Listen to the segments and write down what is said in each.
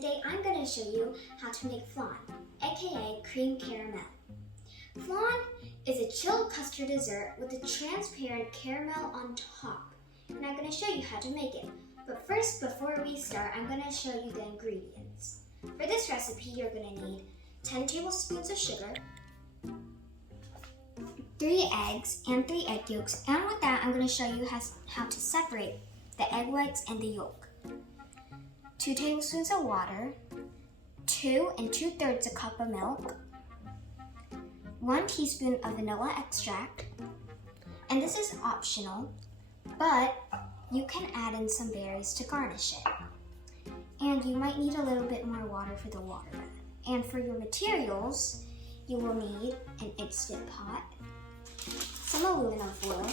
today I'm going to show you how to make flan, aka cream caramel. Flan is a chilled custard dessert with a transparent caramel on top, and I'm going to show you how to make it. But first, before we start, I'm going to show you the ingredients. For this recipe, you're going to need 10 tablespoons of sugar, 3 eggs, and 3 egg yolks. And with that, I'm going to show you how to separate the egg whites and the yolk. 2 tablespoons of water, 2 2/3 cup of milk, 1 teaspoon of vanilla extract, and this is optional, but you can add in some berries to garnish it. And you might need a little bit more water for the water bath. And for your materials, you will need an instant pot, some aluminum foil,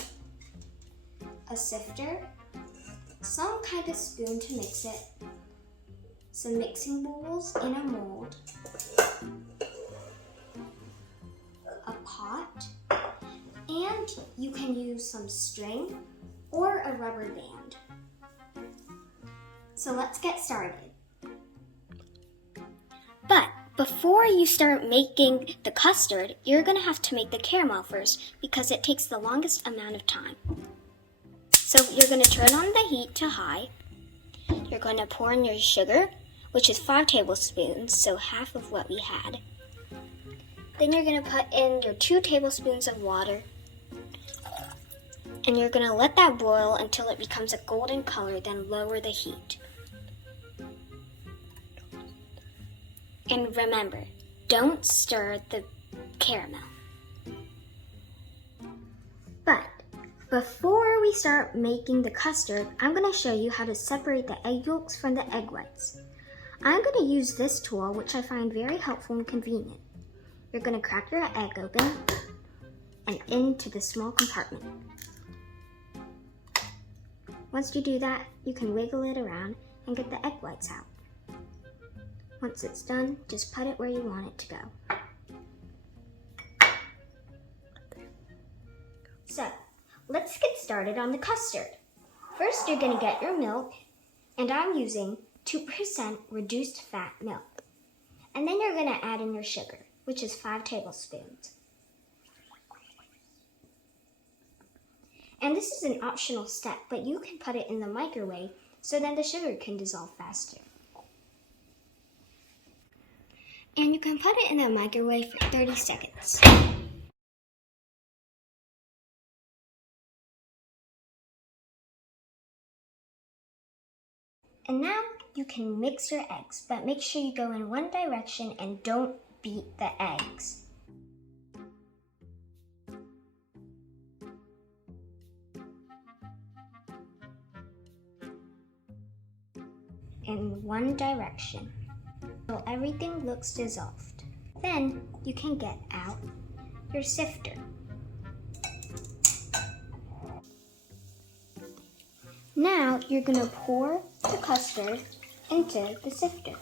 a sifter, some kind of spoon to mix it, some mixing bowls in a mold, a pot, and you can use some string or a rubber band. So let's get started. But before you start making the custard, you're going to have to make the caramel first because it takes the longest amount of time. So you're going to turn on the heat to high. You're going to pour in your sugar, which is 5 tablespoons, so half of what we had. Then you're going to put in your 2 tablespoons of water, and you're going to let that boil until it becomes a golden color, then lower the heat. And remember, don't stir the caramel. But before we start making the custard, I'm going to show you how to separate the egg yolks from the egg whites. I'm going to use this tool, which I find very helpful and convenient. You're going to crack your egg open and into the small compartment. Once you do that, you can wiggle it around and get the egg whites out. Once it's done, just put it where you want it to go. So, let's get started on the custard. First, you're going to get your milk, and I'm using 2% reduced fat milk. And then you're going to add in your sugar, which is 5 tablespoons. And this is an optional step, but you can put it in the microwave so then the sugar can dissolve faster. And you can put it in the microwave for 30 seconds. And now you can mix your eggs, but make sure you go in one direction and don't beat the eggs. In one direction, until everything looks dissolved. Then you can get out your sifter. Now you're going to pour the custard into the sifter.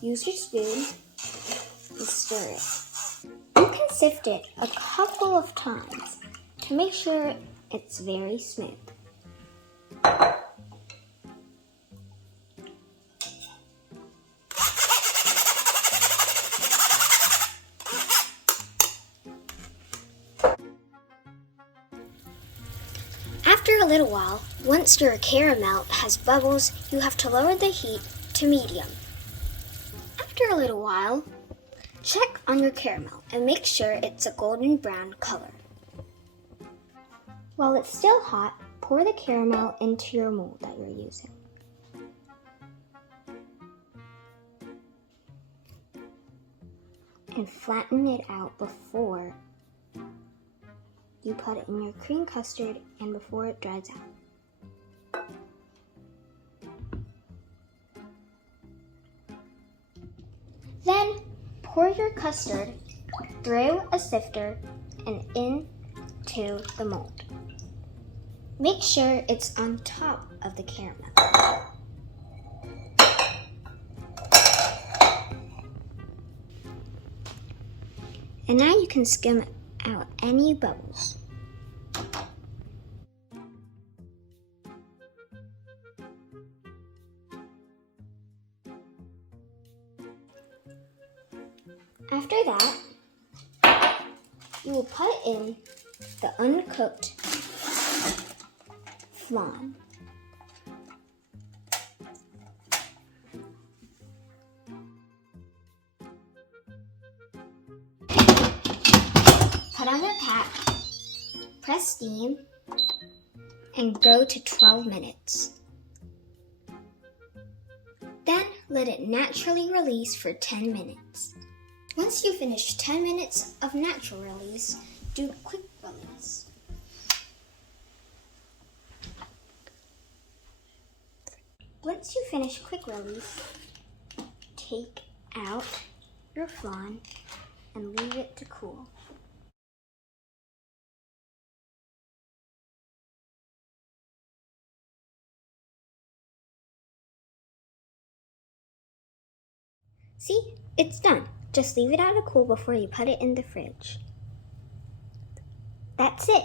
Use your spoon and stir it. You can sift it a couple of times to make sure it's very smooth. After a little while, once your caramel has bubbles, you have to lower the heat to medium. After a little while, check on your caramel and make sure it's a golden brown color. While it's still hot, pour the caramel into your mold that you're using. And flatten it out before you put it in your cream custard and before it dries out. Then pour your custard through a sifter and into the mold. Make sure it's on top of the caramel. And now you can skim out any bubbles. After that, you will put in the uncooked flan. Put on your cap, press steam, and go to 12 minutes. Then let it naturally release for 10 minutes. Once you finish 10 minutes of natural release, do quick release. Once you finish quick release, take out your flan and leave it to cool. See, it's done. Just leave it out to cool before you put it in the fridge. That's it.